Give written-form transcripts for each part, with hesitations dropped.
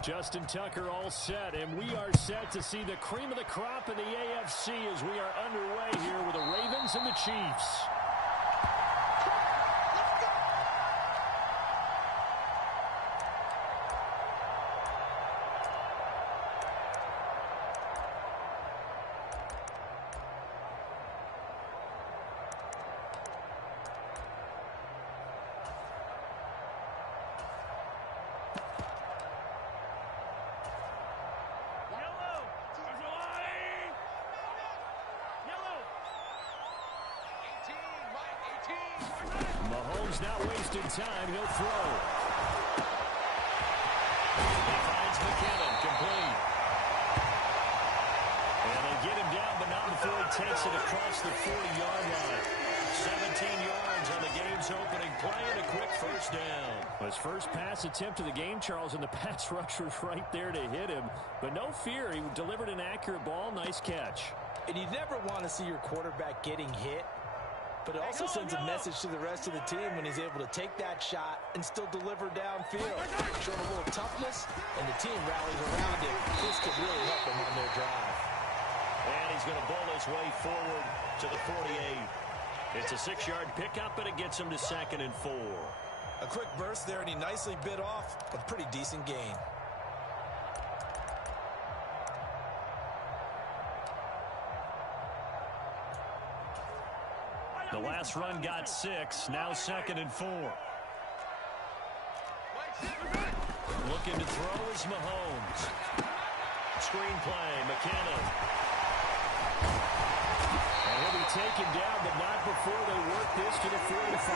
Justin Tucker all set, and we are set to see the cream of the crop in the AFC as we are underway here with the Ravens and the Chiefs. Mahomes not wasting time. He'll throw. He finds McKinnon, complete. And they get him down, but not before he takes it across the 40-yard line. 17 yards on the game's opening play and a quick first down. His first pass attempt of the game, Charles, and the pass rusher's right there to hit him. But no fear, he delivered an accurate ball. Nice catch. And you never want to see your quarterback getting hit. But it also sends a message to the rest of the team when he's able to take that shot and still deliver downfield. Showing a little toughness, and the team rallies around him. This could really help them on their drive. And he's going to bowl his way forward to the 48. It's a 6-yard pickup, and it gets him to 2nd and 4. A quick burst there, and he nicely bit off a pretty decent gain. The last run got 6, now 2nd and 4. Looking to throw is Mahomes. Screenplay, McKinnon. And he'll be taken down, but not before they work this to the 45. I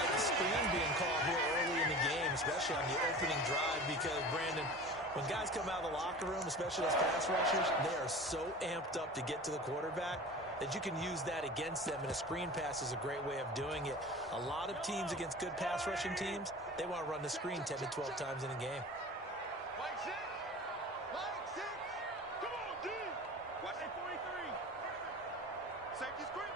like the screen being called here early in the game, especially on the opening drive, because, Brandon, when guys come out of the locker room, especially as pass rushers, they are so amped up to get to the quarterback that you can use that against them, and a screen pass is a great way of doing it. A lot of teams against good pass rushing teams, they want to run the screen 10 to 12 times in a game. Come on, D. Watch that 43. Safety screen.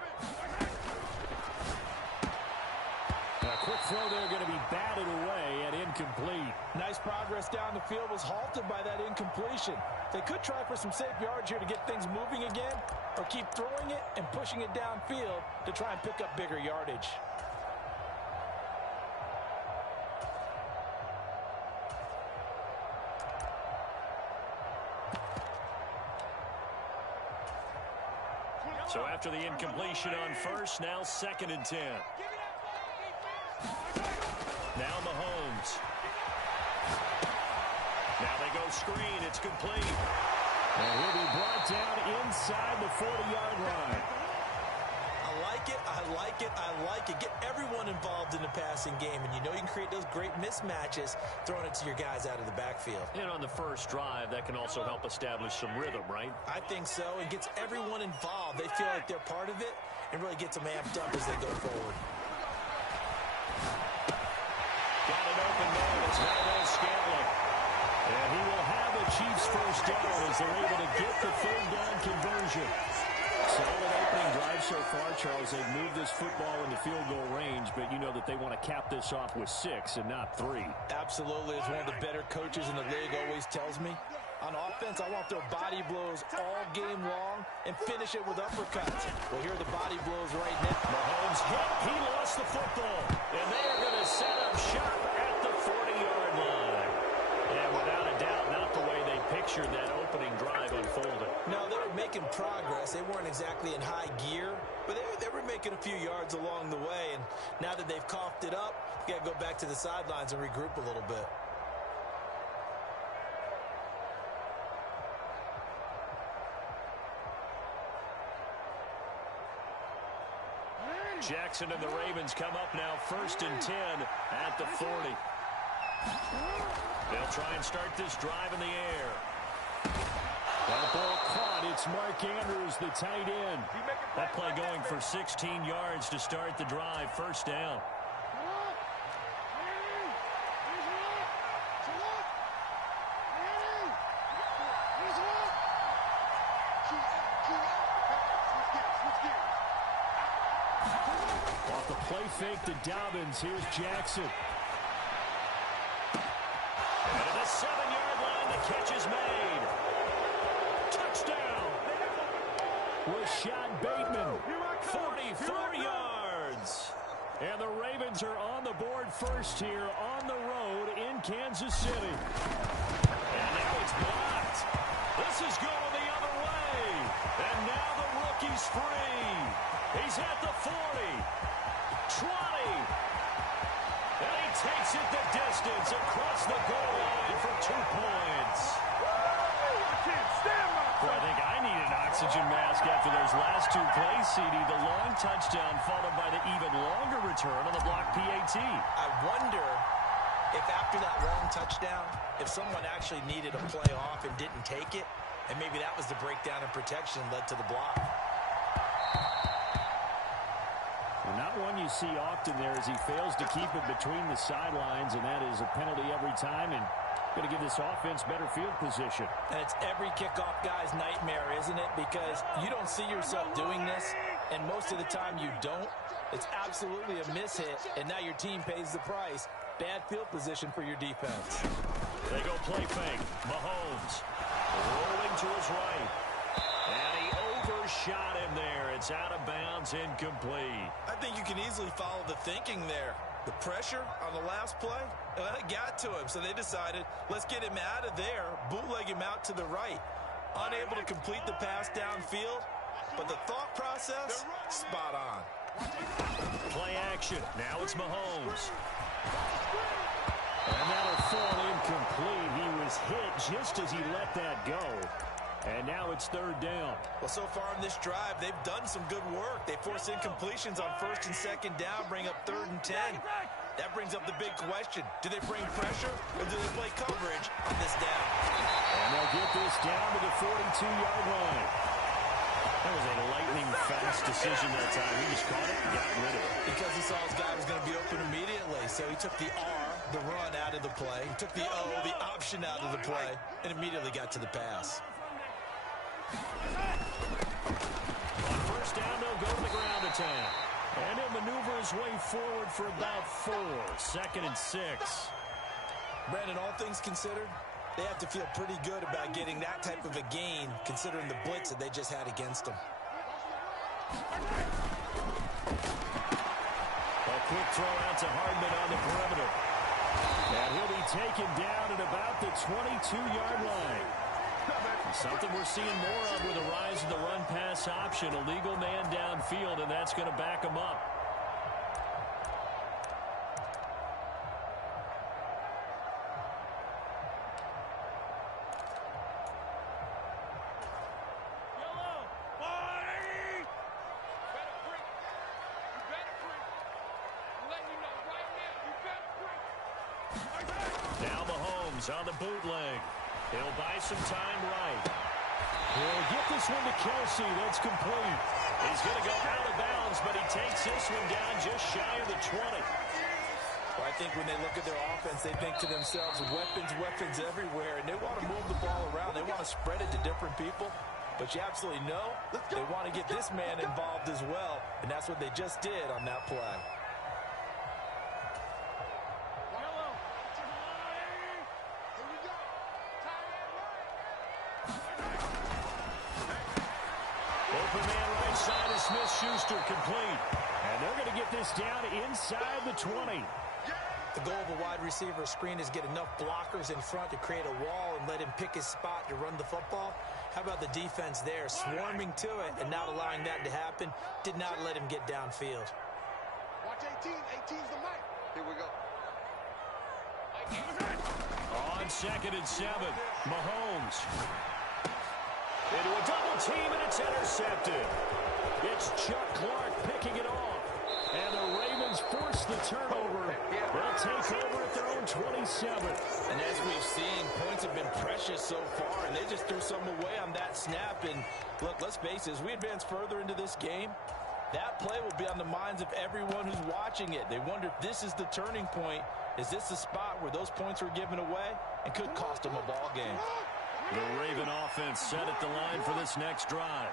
A quick throw there going to be batted away and incomplete. Nice progress down the field was halted by that incompletion. They could try for some safe yards here to get things moving again, or keep throwing it and pushing it downfield to try and pick up bigger yardage. So after the incompletion on first, now 2nd and 10. Now Mahomes. Now they go screen. It's complete. And he'll be brought down inside the 40-yard line. I like it. I like it. I like it. Get everyone involved in the passing game, and you know you can create those great mismatches throwing it to your guys out of the backfield. And on the first drive, that can also help establish some rhythm, right? I think so. It gets everyone involved. They feel like they're part of it and really gets them amped up as they go forward. Got an open man. It's Valdez Scantling. And he will have a Chiefs first down as they're able to get the 3rd down conversion. Solid opening drive so far, Charles. They've moved this football into field goal range, but you know that they want to cap this off with 6 and not 3. Absolutely. As one of the better coaches in the league always tells me, on offense, I want their body blows all game long and finish it with uppercuts. Well, here are the body blows right now. Mahomes hit. He lost the football. And they are going to set up shop at the 40-yard line. And without a doubt, not the way they pictured that opening drive unfolded. No, they were making progress. They weren't exactly in high gear, but they were making a few yards along the way. And now that they've coughed it up, you got to go back to the sidelines and regroup a little bit. Jackson and the Ravens come up now 1st and 10 at the 40. They'll try and start this drive in the air. That ball caught. It's Mark Andrews, the tight end. That play going for 16 yards to start the drive. 1st down. Off the play fake to Dobbins. Here's Jackson. And a 7-yard line. The catch is made. Touchdown. Rashad Bateman, 44 yards. And the Ravens are on the board first here on the road in Kansas City. And now it's blocked. This is going the other way. And now the rookie's free. He's at the 40, 20. And he takes it the distance across the goal line for 2 points. Well, I think I need an oxygen mask after those last 2 plays, CD. The long touchdown followed by the even longer return on the block PAT. I wonder if after that long touchdown, if someone actually needed a play off and didn't take it, and maybe that was the breakdown in protection led to the block. Well, not one you see often there as he fails to keep it between the sidelines, and that is a penalty every time, and going to give this offense better field position. And it's every kickoff guy's nightmare, isn't it? Because you don't see yourself doing this, and most of the time you don't. It's absolutely a mishit, and now your team pays the price. Bad field position for your defense. They go play fake. Mahomes rolling to his right. And he overshot him there. It's out of bounds, incomplete. I think you can easily follow the thinking there. The pressure on the last play, it got to him, so they decided, let's get him out of there, bootleg him out to the right. Unable to complete the pass downfield, but the thought process, spot on. Play action. Now it's Mahomes. And that'll fall incomplete. He was hit just as he let that go. And now it's 3rd down. Well, so far in this drive, they've done some good work. They force incompletions on 1st and 2nd down, bring up 3rd and 10. That brings up the big question. Do they bring pressure or do they play coverage on this down? And they'll get this down to the 42-yard line. That was a lightning-fast decision that time. He just caught it and got rid of it. Because he saw his guy was going to be open immediately. So he took the R, the run, out of the play. He took the O, the option, out of the play, and immediately got to the pass. On 1st down, they'll go to the ground attack. And he'll maneuver his way forward for about 4. 2nd and 6. Brandon, all things considered, they have to feel pretty good about getting that type of a gain, considering the blitz that they just had against them. A quick throw out to Hardman on the perimeter. And he'll be taken down at about the 22-yard line. Something we're seeing more of with the rise of the run-pass option. A legal man downfield, and that's going to back him up. Now Mahomes on the bootleg. He'll buy some time right. He'll get this one to Kelsey. That's complete. He's going to go out of bounds, but he takes this one down just shy of the 20. Well, I think when they look at their offense, they think to themselves, weapons everywhere, and they want to move the ball around. They want to spread it to different people. But you absolutely know they want to get this man involved as well, and that's what they just did on that play. Open man right side of Smith-Schuster, complete. And they're going to get this down inside the 20. The goal of a wide receiver screen is get enough blockers in front to create a wall and let him pick his spot to run the football. How about the defense there, swarming to it and not allowing that to happen? Did not let him get downfield. Watch 18. 18's the mic. Here we go. On 2nd and 7, Mahomes. Into a double team, and it's intercepted. It's Chuck Clark picking it off. And the Ravens force the turnover. They'll take over at their own 27. And as we've seen, points have been precious so far, and they just threw some away on that snap. And look, let's face it, as we advance further into this game, that play will be on the minds of everyone who's watching it. They wonder if this is the turning point. Is this the spot where those points were given away and could cost them a ball game? The Raven offense set at the line for this next drive.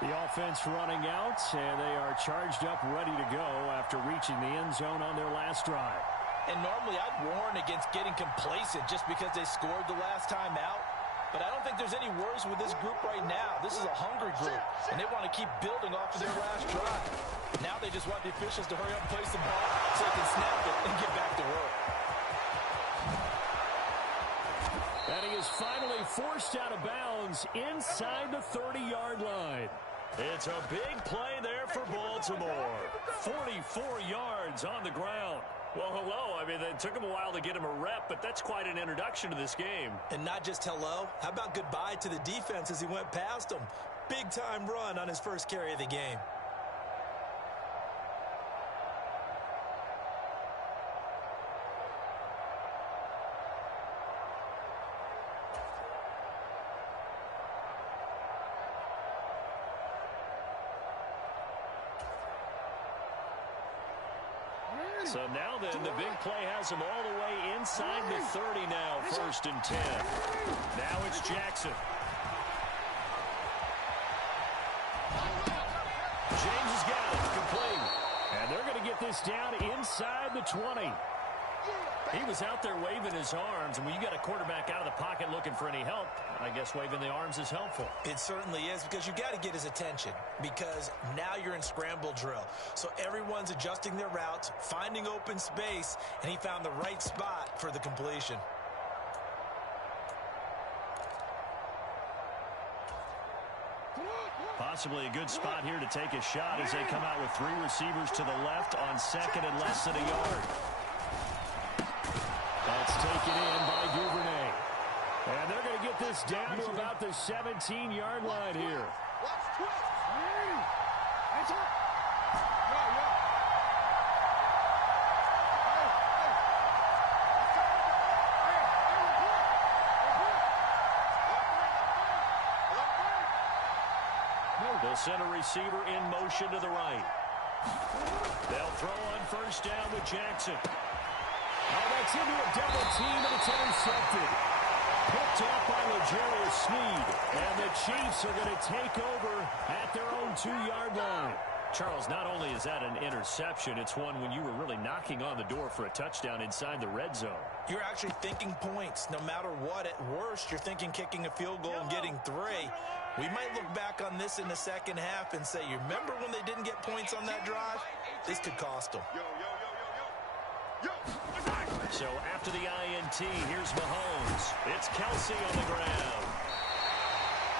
The offense running out, and they are charged up, ready to go after reaching the end zone on their last drive. And normally I'd warn against getting complacent just because they scored the last time out. But I don't think there's any worries with this group right now. This is a hungry group, and they want to keep building off of their last drive. Now they just want the officials to hurry up and place the ball so they can snap it and get back to work. And he is finally forced out of bounds inside the 30-yard line. It's a big play there for Baltimore. 44 yards on the ground. Well, hello. I mean, it took him a while to get him a rep, but that's quite an introduction to this game. And not just hello. How about goodbye to the defense as he went past him? Big-time run on his first carry of the game. So now then, the big play has him all the way inside the 30 now, 1st and 10. Now it's Jackson. James has got it, complete. And they're going to get this down inside the 20. He was out there waving his arms, and when you got a quarterback out of the pocket looking for any help, I guess waving the arms is helpful. It certainly is, because you got to get his attention, because now you're in scramble drill. So everyone's adjusting their routes, finding open space, and he found the right spot for the completion. Possibly a good spot here to take a shot as they come out with 3 receivers to the left on 2nd and less than a yard. That's taken in by Duvernay. And they're going to get this down to about the 17-yard line here. They'll send a receiver in motion to the right. They'll throw on 1st down with Jackson. Oh, that's into a double team, and it's intercepted. Picked off by L'Jarius Sneed. And the Chiefs are going to take over at their own 2-yard line. Charles, not only is that an interception, it's one when you were really knocking on the door for a touchdown inside the red zone. You're actually thinking points. No matter what, at worst, you're thinking kicking a field goal and getting 3. We might look back on this in the second half and say, you remember when they didn't get points on that drive? This could cost them. So after the INT, here's Mahomes. It's Kelsey on the ground.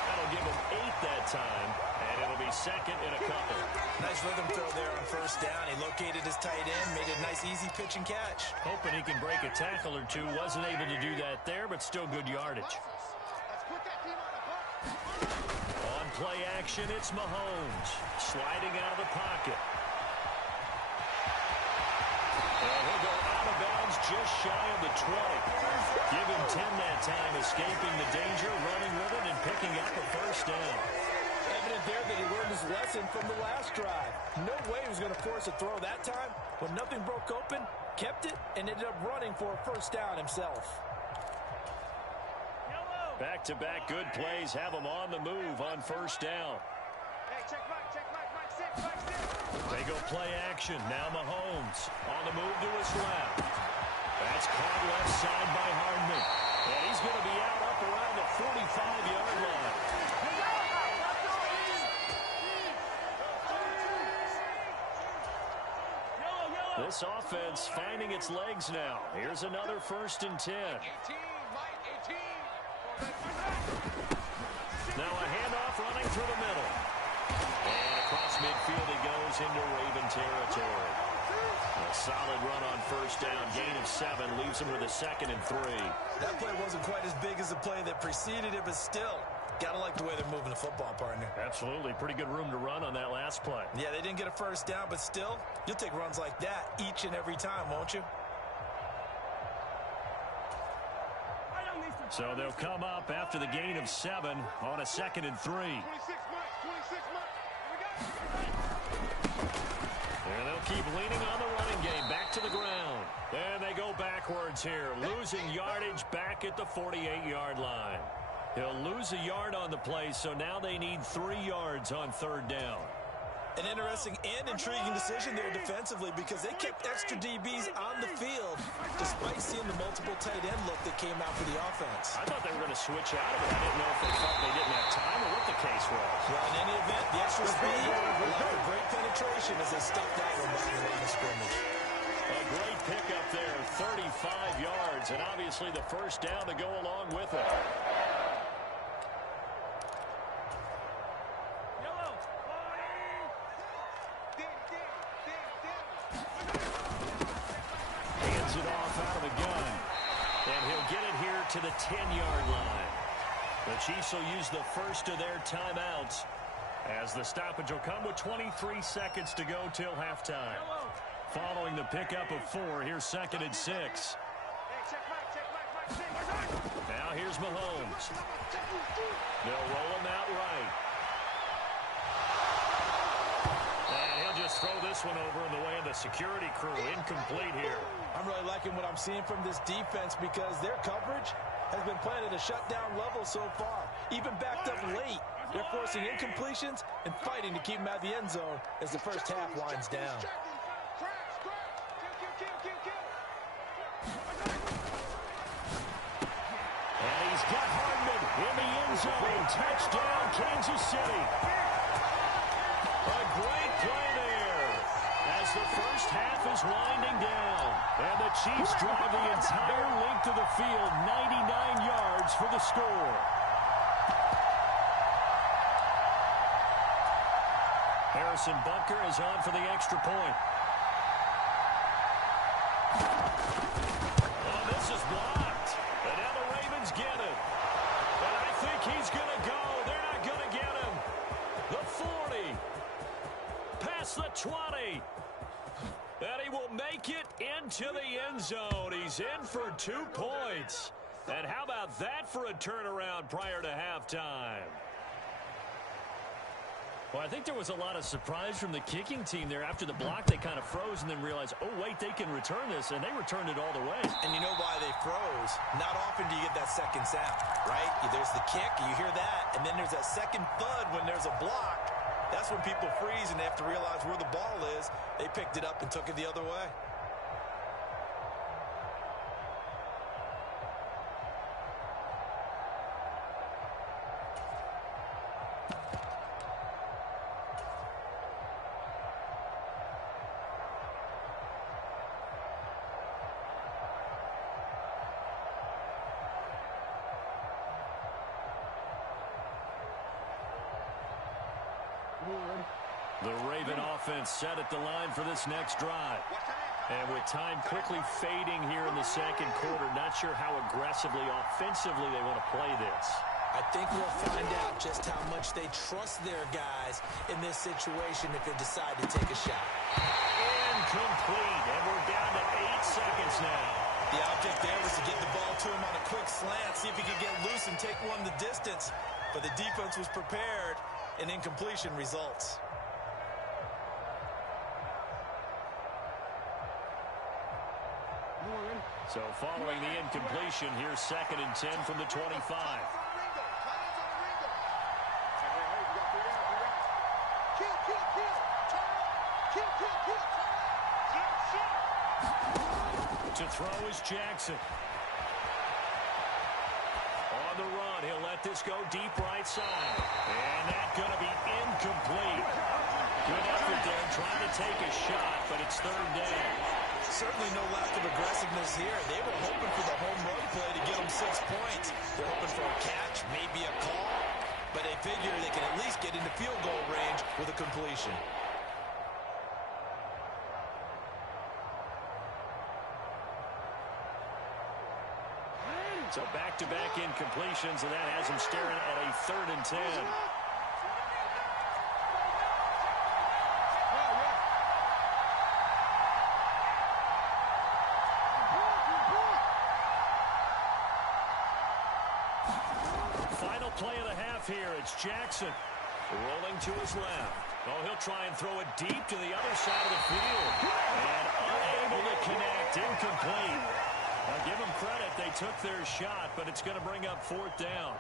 That'll give him 8 that time, and it'll be 2nd and a couple. Nice rhythm throw there on 1st down. He located his tight end, made a nice easy pitch and catch. Hoping he can break a tackle or two. Wasn't able to do that there, but still good yardage. On play action, it's Mahomes. Sliding out of the pocket. And he'll go out of bounds just shy of the 20. Give him 10 that time, escaping the danger, running with it, and picking up a 1st down. Evident there that he learned his lesson from the last drive. No way he was going to force a throw that time. When nothing broke open, kept it, and ended up running for a 1st down himself. Back-to-back good plays have him on the move on 1st down. Hey, check Mike, 6. They go play action. Now Mahomes on the move to his left. That's caught left side by Hardman. And he's going to be out up around the 45-yard line. This offense finding its legs now. Here's another 1st and 10. Now a handoff running through the middle. And across midfield he goes into Raven territory. A solid run on 1st down. Gain of 7 leaves him with a 2nd and 3. That play wasn't quite as big as the play that preceded it, but still, gotta like the way they're moving the football, partner. Absolutely. Pretty good room to run on that last play. Yeah, they didn't get a 1st down, but still, you'll take runs like that each and every time, won't you? So they'll come up after the gain of 7 on a 2nd and 3. 26 Mike. And they'll keep leaning on the running game. Back to the ground. And they go backwards here. Losing yardage back at the 48-yard line. He'll lose a yard on the play, so now they need 3 yards on 3rd down. An interesting and intriguing decision there defensively because they kept extra DBs on the field despite seeing the multiple tight end look that came out for the offense. I thought they were going to switch out of it. I didn't know if they felt they didn't have time or what the case was. Well, in any event, the extra speed allowed for great penetration as they stuck that one by the line of scrimmage. A great pickup there, 35 yards, and obviously the first down to go along with it. Hands it off out of the gun, and he'll get it here to the 10-yard line. The Chiefs will use the first of their timeouts as the stoppage will come with 23 seconds to go till halftime. Following the pickup of 4, here's 2nd and 6. Now here's Mahomes. They'll roll him out right. And he'll just throw this one over in the way of the security crew. Incomplete here. I'm really liking what I'm seeing from this defense because their coverage has been playing at a shutdown level so far. Even backed up late, they're forcing incompletions and fighting to keep them out of the end zone as the first half winds down. And he's got Hardman in the end zone. Touchdown, Kansas City. A great play there as the first half is winding down. And the Chiefs drive the entire length of the field, 99 yards for the score. Harrison Butker is on for the extra point. Oh, this is blocked. And now the Ravens get it. And I think he's going to go. They're not going to get him. The 40. Past the 20. And he will make it into the end zone. He's in for 2 points. And how about that for a turnaround prior to halftime? Well, I think there was a lot of surprise from the kicking team there. After the block, they kind of froze and then realized, oh, wait, they can return this. And they returned it all the way. And you know why they froze? Not often do you get that second sound, right? There's the kick, you hear that, and then there's that second thud when there's a block. That's when people freeze and they have to realize where the ball is. They picked it up and took it the other way. The Raven offense set at the line for this next drive. And with time quickly fading here in the second quarter, not sure how aggressively, offensively they want to play this. I think we'll find out just how much they trust their guys in this situation if they decide to take a shot. Incomplete, and we're down to 8 seconds now. The object there was to get the ball to him on a quick slant, see if he could get loose and take one the distance. But the defense was prepared, and incompletion results. So following the incompletion, here's 2nd and 10 from the 25. To throw is Jackson. On the run, he'll let this go deep right side. And that's going to be incomplete. Good effort there, trying to take a shot, but it's 3rd down. Certainly no lack of aggressiveness here. They were hoping for the home run play to get them 6 points. They're hoping for a catch, maybe a call, but they figure they can at least get into field goal range with a completion. So back-to-back incompletions, and that has him staring at a 3rd and 10. Final play of the half here. It's Jackson rolling to his left. Oh, he'll try and throw it deep to the other side of the field. And unable to connect. Incomplete. Now, give them credit. They took their shot, but it's going to bring up 4th down.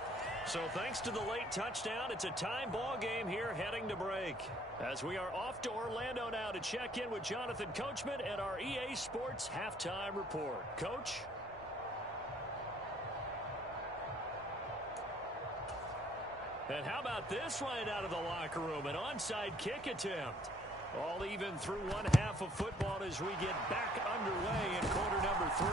So thanks to the late touchdown, it's a tie ball game here heading to break. As we are off to Orlando now to check in with Jonathan Coachman and our EA Sports Halftime Report. Coach? And how about this right out of the locker room? An onside kick attempt. All even through one half of football as we get back underway in quarter number 3.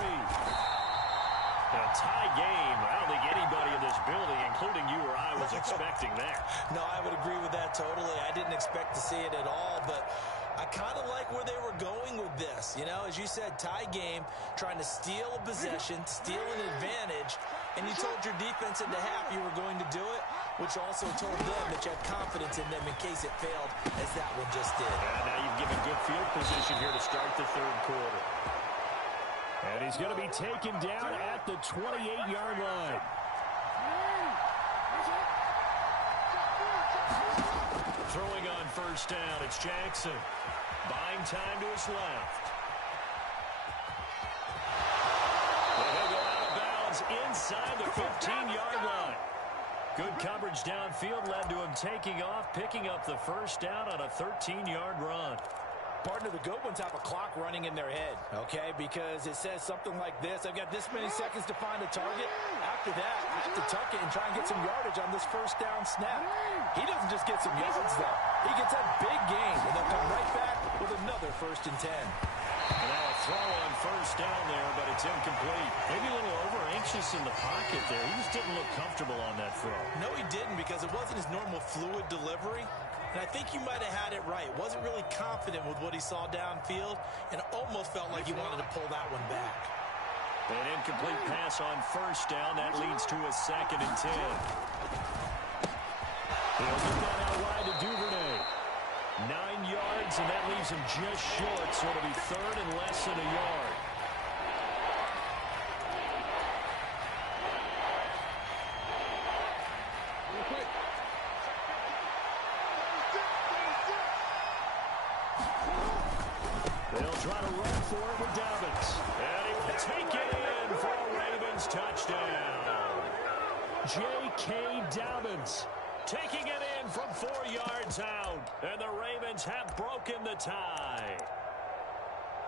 A tie game. I don't think anybody in this building, including you or I, was expecting that. No, I would agree with that totally. I didn't expect to see it at all, but I kind of like where they were going with this. You know, as you said, tie game, trying to steal a possession, steal an advantage, and you told your defense in the half you were going to do it, which also told them that you had confidence in them in case it failed, as that one just did. And now you've given good field position here to start the third quarter. And he's going to be taken down at the 28-yard line. Throwing on first down, it's Jackson. Buying time to his left. And he'll go out of bounds inside the 15-yard line. Good coverage downfield led to him taking off, picking up the first down on a 13-yard run. Partner, the good ones have a clock running in their head, okay? Because it says something like this. I've got this many seconds to find a target. After that, I have to tuck it and try and get some yardage on this first down snap. He doesn't just get some yards, though. He gets a big gain, and they'll come right back with another 1st and 10. And now a throw on first down there, but it's incomplete. Maybe a little over-anxious in the pocket there. He just didn't look comfortable on that throw. No, he didn't, because it wasn't his normal fluid delivery. And I think you might have had it right. Wasn't really confident with what he saw downfield and almost felt like he wanted to pull that one back. An incomplete pass on first down. That leads to a 2nd and 10. He'll get that out wide to Duvernay. 9 yards, and that leaves him just short, so it'll be 3rd and less than a yard. They'll try to run for it with Dobbins. And he will take it in for a Ravens touchdown. J.K. Dobbins taking it in from 4 yards out. And the Ravens have broken the tie.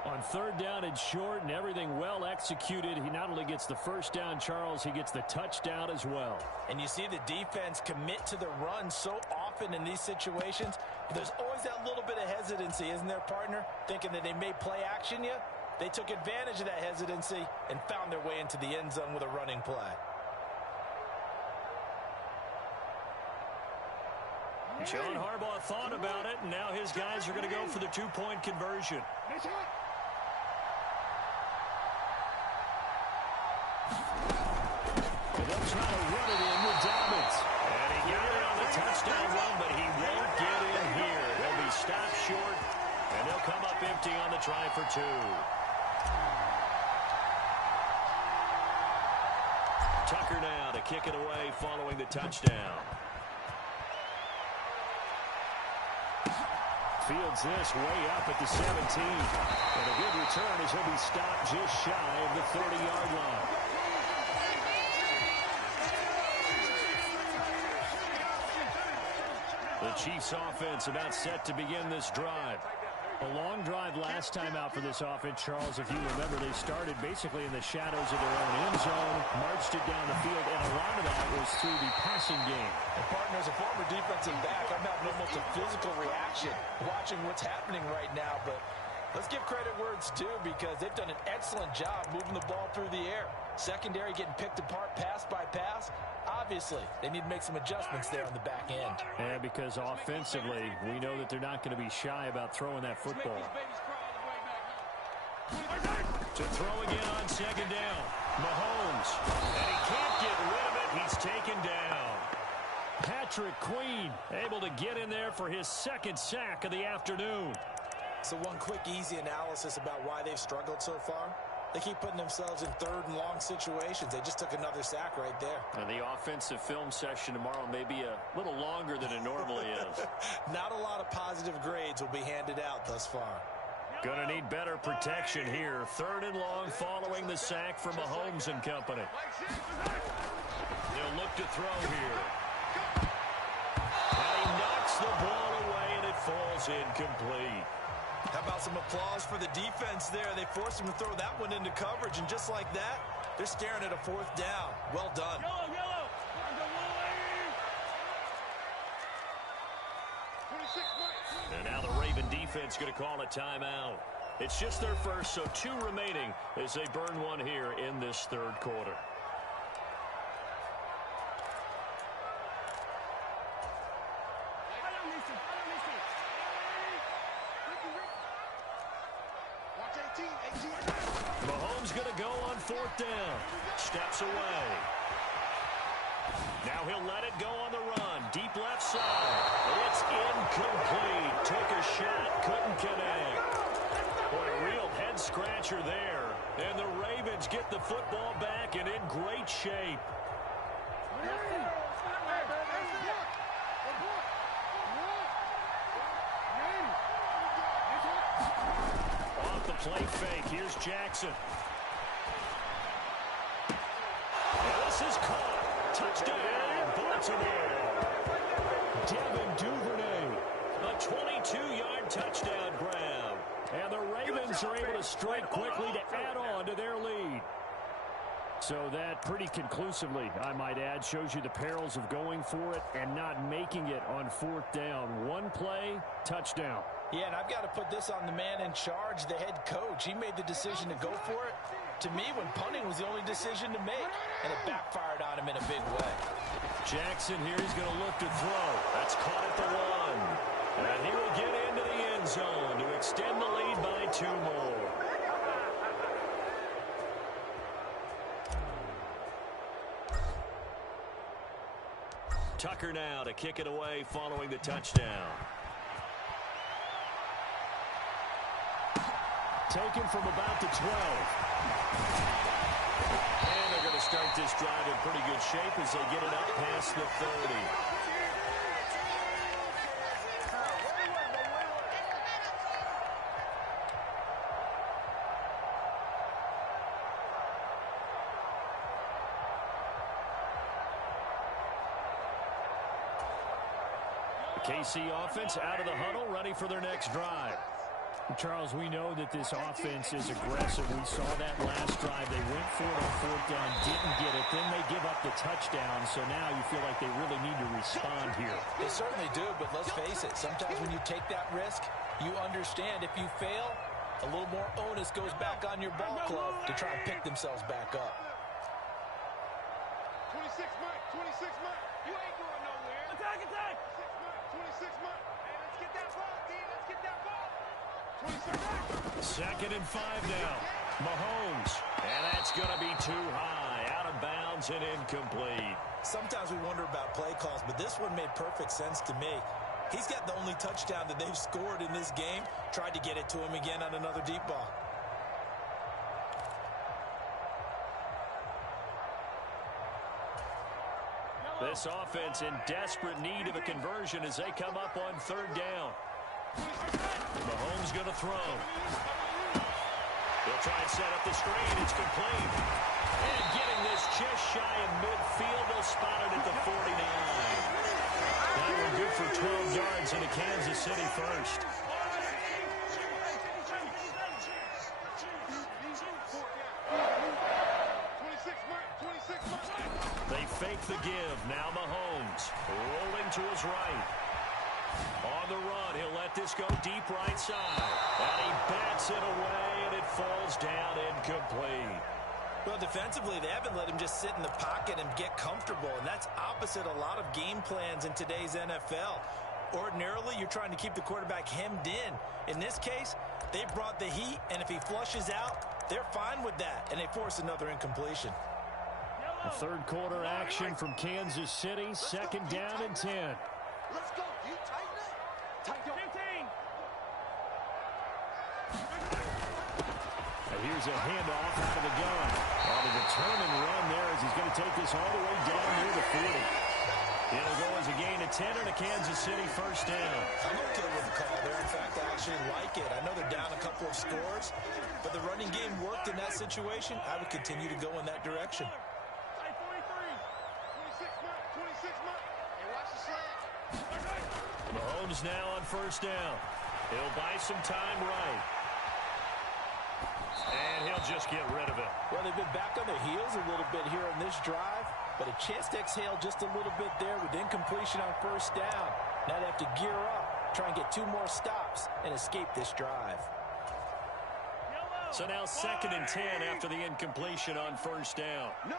On 3rd down and short and everything well executed, he not only gets the first down, Charles, he gets the touchdown as well. And you see the defense commit to the run so often in these situations. There's always that little bit of hesitancy, isn't there, partner? Thinking that they may play action you. They took advantage of that hesitancy and found their way into the end zone with a running play. John Harbaugh thought about it, and now his guys are going to go for the 2-point conversion. And they'll try to run it in with Dobbins. And he got it on the touchdown run, but he won't get in here. He'll be stopped short, and they'll come up empty on the try for 2. Tucker now to kick it away following the touchdown. Fields this way up at the 17. And a good return as he'll be stopped just shy of the 30-yard line. The Chiefs offense about set to begin this drive. A long drive last time out for this offense, Charles. If you remember, they started basically in the shadows of their own end zone, marched it down the field, and a lot of that was through the passing game. And partner, as a former defensive back, I'm having almost a physical reaction watching what's happening right now. But let's give credit where it's due, because they've done an excellent job moving the ball through the air. Secondary getting picked apart pass by pass. Obviously, they need to make some adjustments there on the back end. Yeah, because offensively, we know that they're not going to be shy about throwing that football. To throw again on 2nd down. Mahomes. And he can't get rid of it. He's taken down. Patrick Queen able to get in there for his 2nd sack of the afternoon. So one quick, easy analysis about why they've struggled so far. They keep putting themselves in 3rd and long situations. They just took another sack right there. And the offensive film session tomorrow may be a little longer than it normally is. Not a lot of positive grades will be handed out thus far. Gonna need better protection here. 3rd and long following the sack from Mahomes and company. They'll look to throw here. And he knocks the ball away, and it falls incomplete. How about some applause for the defense there? They forced him to throw that one into coverage, and just like that, they're staring at a 4th down. Well done. And now the Raven defense going to call a timeout. It's just their first, so 2 remaining as they burn one here in this 3rd quarter. Mahomes going to go on 4th down. Steps away. Now he'll let it go on the run. Deep left side. It's incomplete. Took a shot, couldn't connect. Boy, a real head-scratcher there. And the Ravens get the football back and in great shape. Off the play fake. Here's Jackson. And this is caught. Touchdown, Baltimore. Devin Duvernay. A 22-yard touchdown grab. And the Ravens are able to strike quickly to add on to their lead. So that pretty conclusively, I might add, shows you the perils of going for it and not making it on 4th down. One play, touchdown. Yeah, and I've got to put this on the man in charge, the head coach. He made the decision to go for it. To me, when punting was the only decision to make, and it backfired on him in a big way. Jackson here, he's going to look to throw. That's caught at the 1. And he will get into the end zone to extend the lead by 2 more. Tucker now to kick it away following the touchdown. Taken from about the 12. And they're going to start this drive in pretty good shape as they get it up past the 30. The KC offense out of the huddle, ready for their next drive. Charles, we know that this offense is aggressive. We saw that last drive. They went for it on 4th down, didn't get it. Then they give up the touchdown. So now you feel like they really need to respond here. They certainly do, but let's face it. Sometimes when you take that risk, you understand if you fail, a little more onus goes back on your ball club to try and pick themselves back up. 26 Mike, 26 Mike. You ain't going nowhere. Attack, attack. 26 Mike. Hey, let's get that ball, D. Let's get that ball. 2nd and 5 now. Mahomes. And that's going to be too high. Out of bounds and incomplete. Sometimes we wonder about play calls, but this one made perfect sense to me. He's got the only touchdown that they've scored in this game. Tried to get it to him again on another deep ball. This offense in desperate need of a conversion as they come up on 3rd down. Mahomes going to throw. They'll try and set up the screen. It's complete. And getting this just shy of midfield. They'll spot it at the 49. That one good for 12 yards into Kansas City first. They fake the give. Now Mahomes rolling to his right. On the run, he'll let this go deep right side. And he bats it away, and it falls down incomplete. Well, defensively, they haven't let him just sit in the pocket and get comfortable, and that's opposite a lot of game plans in today's NFL. Ordinarily, you're trying to keep the quarterback hemmed in. In this case, they brought the heat, and if he flushes out, they're fine with that, and they force another incompletion. The 3rd quarter action from Kansas City, 2nd down and 10. Let's go. You tighten it. Tighten 15. And here's a handoff out of the gun. On a determined run there as he's going to take this all the way down near the 40. It'll go as a gain of 10 and a Kansas City first down. I'm okay with the call there. In fact, I actually like it. I know they're down a couple of scores, but the running game worked in that situation. I would continue to go in that direction. Hey, 43. 26 months. 26 months. Hey, watch the slant. Mahomes now on first down. He'll buy some time right. And he'll just get rid of it. Well, they've been back on their heels a little bit here on this drive, but a chance to exhale just a little bit there with incompletion on first down. Now they have to gear up, try and get 2 more stops, and escape this drive. So now 2nd and 10 after the incompletion on first down. No.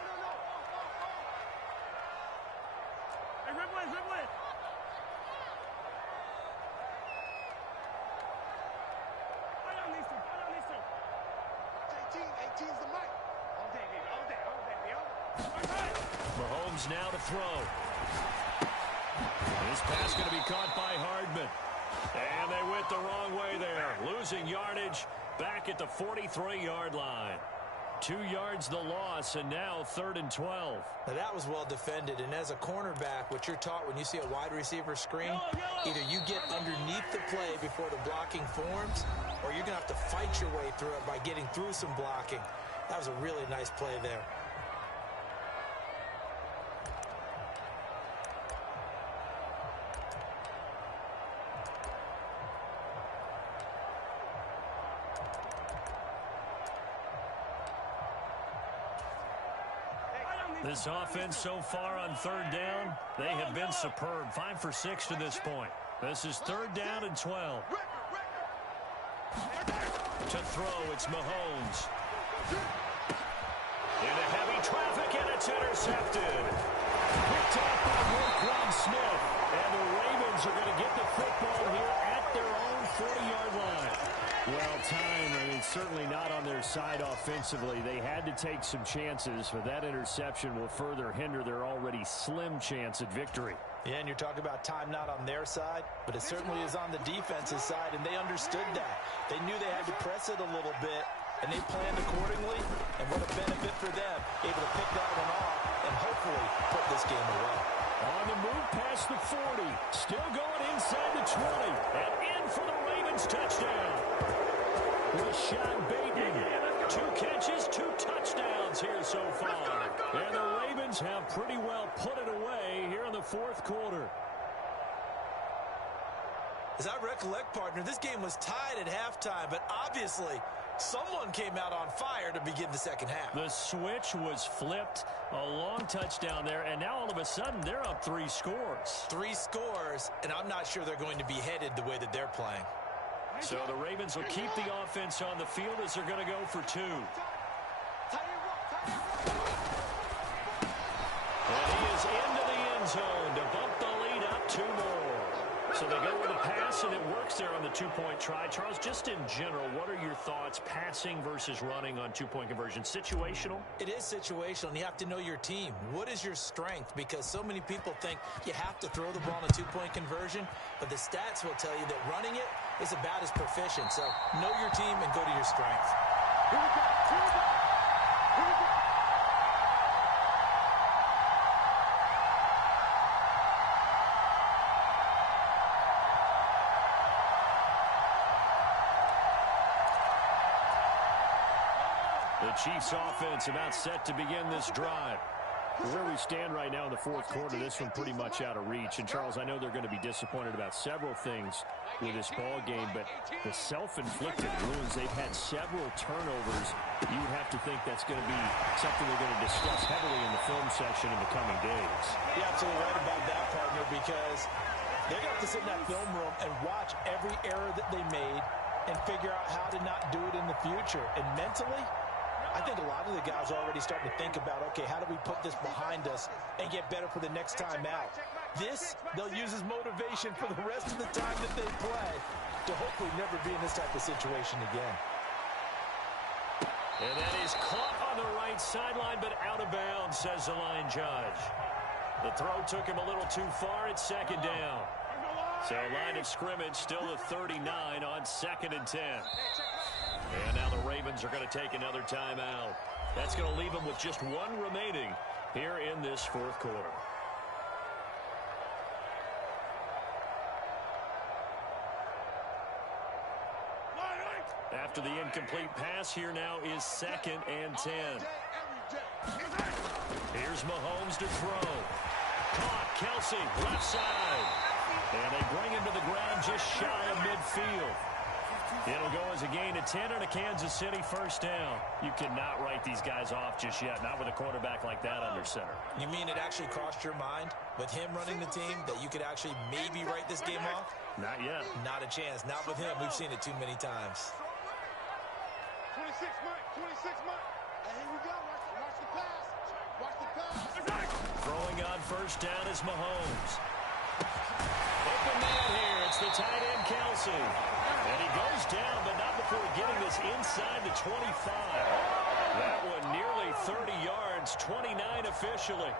Hey, Ripley. Fight on these two. 18's the mic. All day, baby. Mahomes now to throw. This pass going to be caught by Hardman. And they went the wrong way there. Losing yardage back at the 43-yard line. 2 yards the loss, and now 3rd and 12. Now that was well defended, and as a cornerback, what you're taught when you see a wide receiver screen, either you get underneath the play before the blocking forms, or you're going to have to fight your way through it by getting through some blocking. That was a really nice play there. This offense so far on 3rd down, they have been superb. 5 for 6 to this point. This is 3rd down and 12. To throw, it's Mahomes. Into heavy traffic, and it's intercepted. Picked off by Roquan Smith. And the Ravens are going to get the football here at their own 40-yard line. Well, time, certainly not on their side offensively. They had to take some chances, but that interception will further hinder their already slim chance at victory. Yeah, and you're talking about time not on their side, but it certainly is on the defense's side, and they understood that. They knew they had to press it a little bit, and they planned accordingly, and what a benefit for them, able to pick that one off and hopefully put this game away. On the move past the 40, still going inside the 20, and in for the Ravens touchdown. Rashad Bateman, 2 catches, 2 touchdowns here so far. And the Ravens have pretty well put it away here in the 4th quarter. As I recollect, partner, this game was tied at halftime, but obviously someone came out on fire to begin the second half. The switch was flipped, a long touchdown there, and now all of a sudden they're up 3 scores. 3 scores, and I'm not sure they're going to be headed the way that they're playing. So the Ravens will keep the offense on the field as they're going to go for 2. And he is into the end zone to bump the lead up 2 more. So they go with a pass, and it works there on the 2-point try. Charles, just in general, what are your thoughts passing versus running on 2-point conversion? Situational? It is situational, and you have to know your team. What is your strength? Because so many people think you have to throw the ball in a 2-point conversion, but the stats will tell you that running it is about as proficient. So know your team and go to your strength. Here we go. The Chiefs offense about set to begin this drive. Where we stand right now in the 4th quarter, this one pretty much out of reach. And, Charles, I know they're going to be disappointed about several things with this ball game, but the self-inflicted wounds, they've had several turnovers. You would have to think that's going to be something they're going to discuss heavily in the film section in the coming days. You're absolutely right about that, partner, because they're going to have to sit in that film room and watch every error that they made and figure out how to not do it in the future. And mentally, I think a lot of the guys are already starting to think about, okay, how do we put this behind us and get better for the next time out? This, they'll use as motivation for the rest of the time that they play to hopefully never be in this type of situation again. And that is caught on the right sideline, but out of bounds, says the line judge. The throw took him a little too far at 2nd down. So line of scrimmage still at 39 on 2nd and 10. And now the Ravens are going to take another timeout. That's going to leave them with just 1 remaining here in this 4th quarter. After the incomplete pass, here now is 2nd and 10. Here's Mahomes to throw. Caught, Kelsey, left side. And they bring him to the ground just shy of midfield. It'll go as a gain of 10 and a Kansas City first down. You cannot write these guys off just yet, not with a quarterback like that under center. You mean it actually crossed your mind with him running the team that you could actually maybe write this game off? Not yet. Not a chance. Not with him. We've seen it too many times. 26, Mike. 26, Mike. And here we go. Watch the pass. Watch the pass. Throwing on first down is Mahomes. Open man here. It's the tight end, Kelsey. And he goes down, but not before getting this inside the 25. That one nearly 30 yards, 29 officially.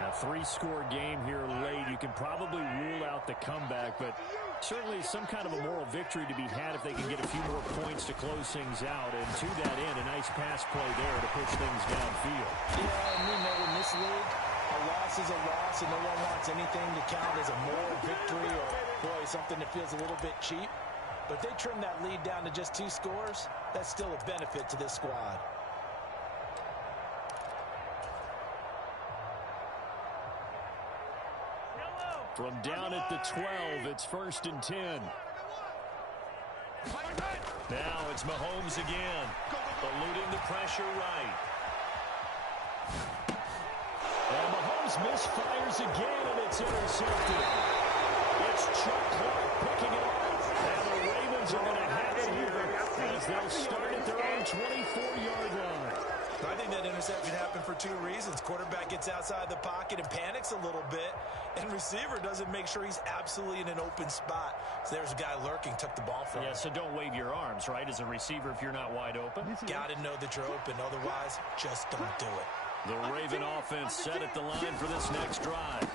A 3-score game here late. You can probably rule out the comeback, but certainly some kind of a moral victory to be had if they can get a few more points to close things out. And to that end, a nice pass play there to push things downfield. Yeah, and we know in this league, a loss is a loss, and no one wants anything to count as a moral victory or, boy, something that feels a little bit cheap. But if they trim that lead down to just 2 scores, that's still a benefit to this squad. From down at the 12, it's 1st and 10. Now it's Mahomes again, eluding the pressure right. And Mahomes misfires again, and it's intercepted. It's Chuck Clark picking it off. And the Ravens are going to have it here as they'll start at their own 24-yard line. I think that interception happened for 2 reasons. Quarterback gets outside the pocket and panics a little bit, and receiver doesn't make sure he's absolutely in an open spot. So there's a guy lurking, took the ball from him. Yeah, so don't wave your arms, right, as a receiver if you're not wide open. Got to know that you're open. Otherwise, just don't do it. The Raven offense set at the line for this next drive.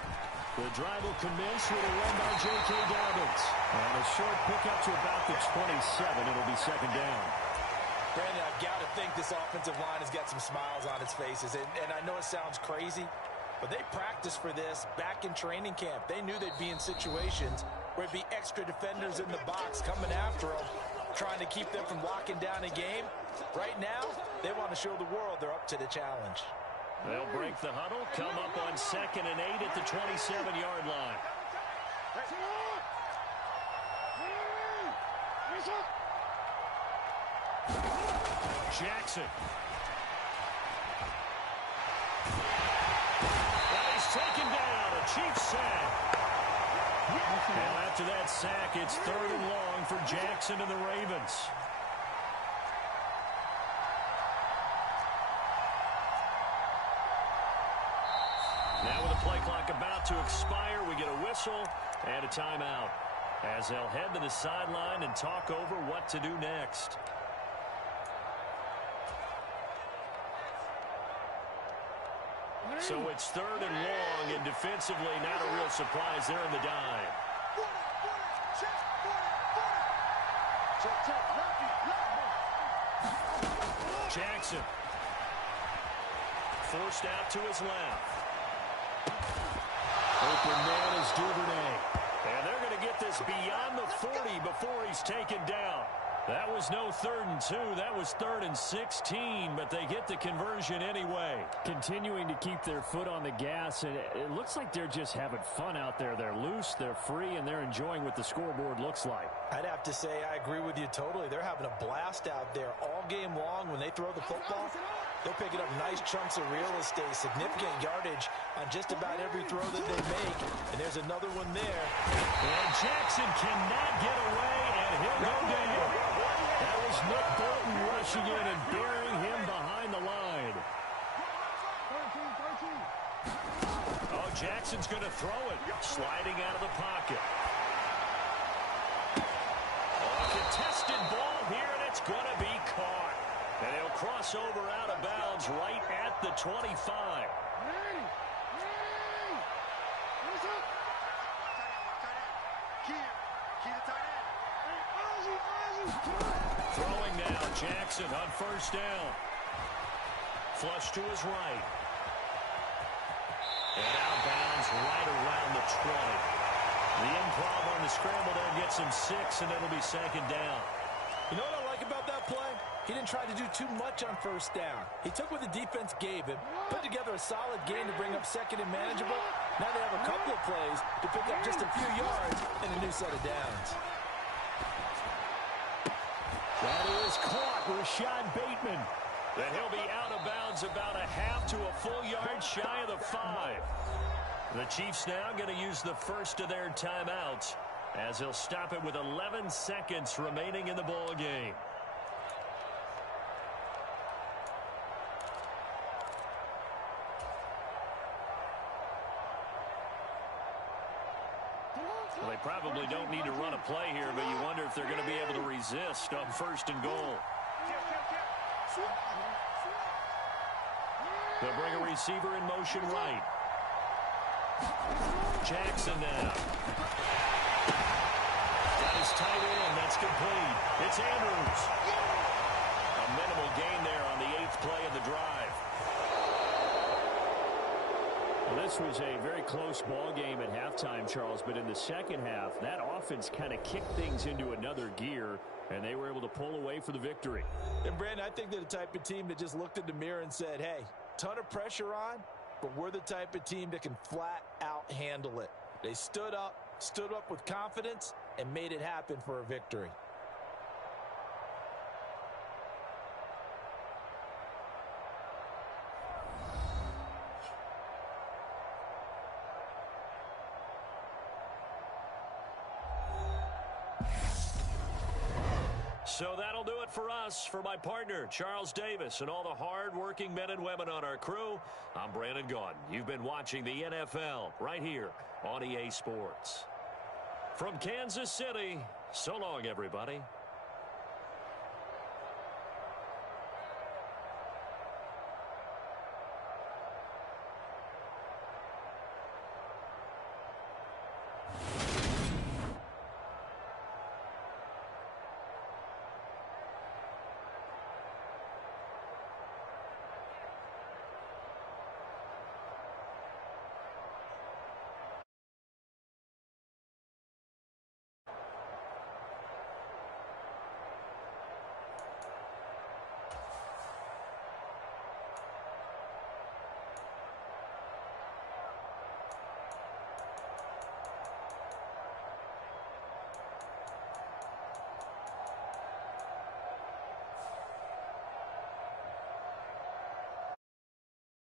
The drive will commence with a run by J.K. Dobbins. And a short pickup to about the 27. It'll be 2nd down. Brandon, I've got to think this offensive line has got some smiles on its faces. And I know it sounds crazy, but they practiced for this back in training camp. They knew they'd be in situations where it'd be extra defenders in the box coming after them, trying to keep them from locking down a game. Right now, they want to show the world they're up to the challenge. They'll break the huddle, come up on 2nd and 8 at the 27-yard line. Jackson. And he's taken down. A Chiefs sack. Now after that sack, it's 3rd and long for Jackson and the Ravens. Now with the play clock about to expire, we get a whistle and a timeout as they'll head to the sideline and talk over what to do next. So it's 3rd and long, and defensively not a real surprise there in the dime. Jackson. Forced out to his left. Open man is Duvernay. And they're going to get this beyond the 40 before he's taken down. That was no 3rd and 2. That was 3rd and 16, but they get the conversion anyway. Continuing to keep their foot on the gas, and it looks like they're just having fun out there. They're loose, they're free, and they're enjoying what the scoreboard looks like. I'd have to say I agree with you totally. They're having a blast out there all game long. When they throw the football, they're picking up nice chunks of real estate, significant yardage on just about every throw that they make. And there's another one there. And Jackson cannot get away, and he'll go down. That was Nick Bolton rushing in and burying him behind the line. Oh, Jackson's going to throw it, sliding out of the pocket. Oh, contested ball here, and it's going to be caught. And he'll cross over out of bounds right at the 25. Throwing now, Jackson on first down. Flush to his right. And out of bounds right around the 20. The improv on the scramble there gets him 6, and it'll be 2nd down. You know what I like about that play? He didn't try to do too much on first down. He took what the defense gave him, put together a solid game to bring up second and manageable. Now they have a couple of plays to pick up just a few yards and a new set of downs. That is caught, Rashad Bateman. Then he'll be out of bounds about a half to a full yard shy of the 5. The Chiefs now going to use the first of their timeouts as he'll stop it with 11 seconds remaining in the ball game. Well, they probably don't need to run a play here, but you wonder if they're going to be able to resist on first and goal. They'll bring a receiver in motion right. Jackson now. Got his tight end. That's complete. It's Andrews. A minimal gain there on the 8th play of the drive. Well, this was a very close ball game at halftime, Charles, but in the second half, that offense kind of kicked things into another gear, and they were able to pull away for the victory. And, Brandon, I think they're the type of team that just looked in the mirror and said, hey, ton of pressure on, but we're the type of team that can flat out handle it. They stood up with confidence, and made it happen for a victory. So that'll do it for us. For my partner, Charles Davis, and all the hard-working men and women on our crew, I'm Brandon Gaudin. You've been watching the NFL right here on EA Sports. From Kansas City, so long, everybody.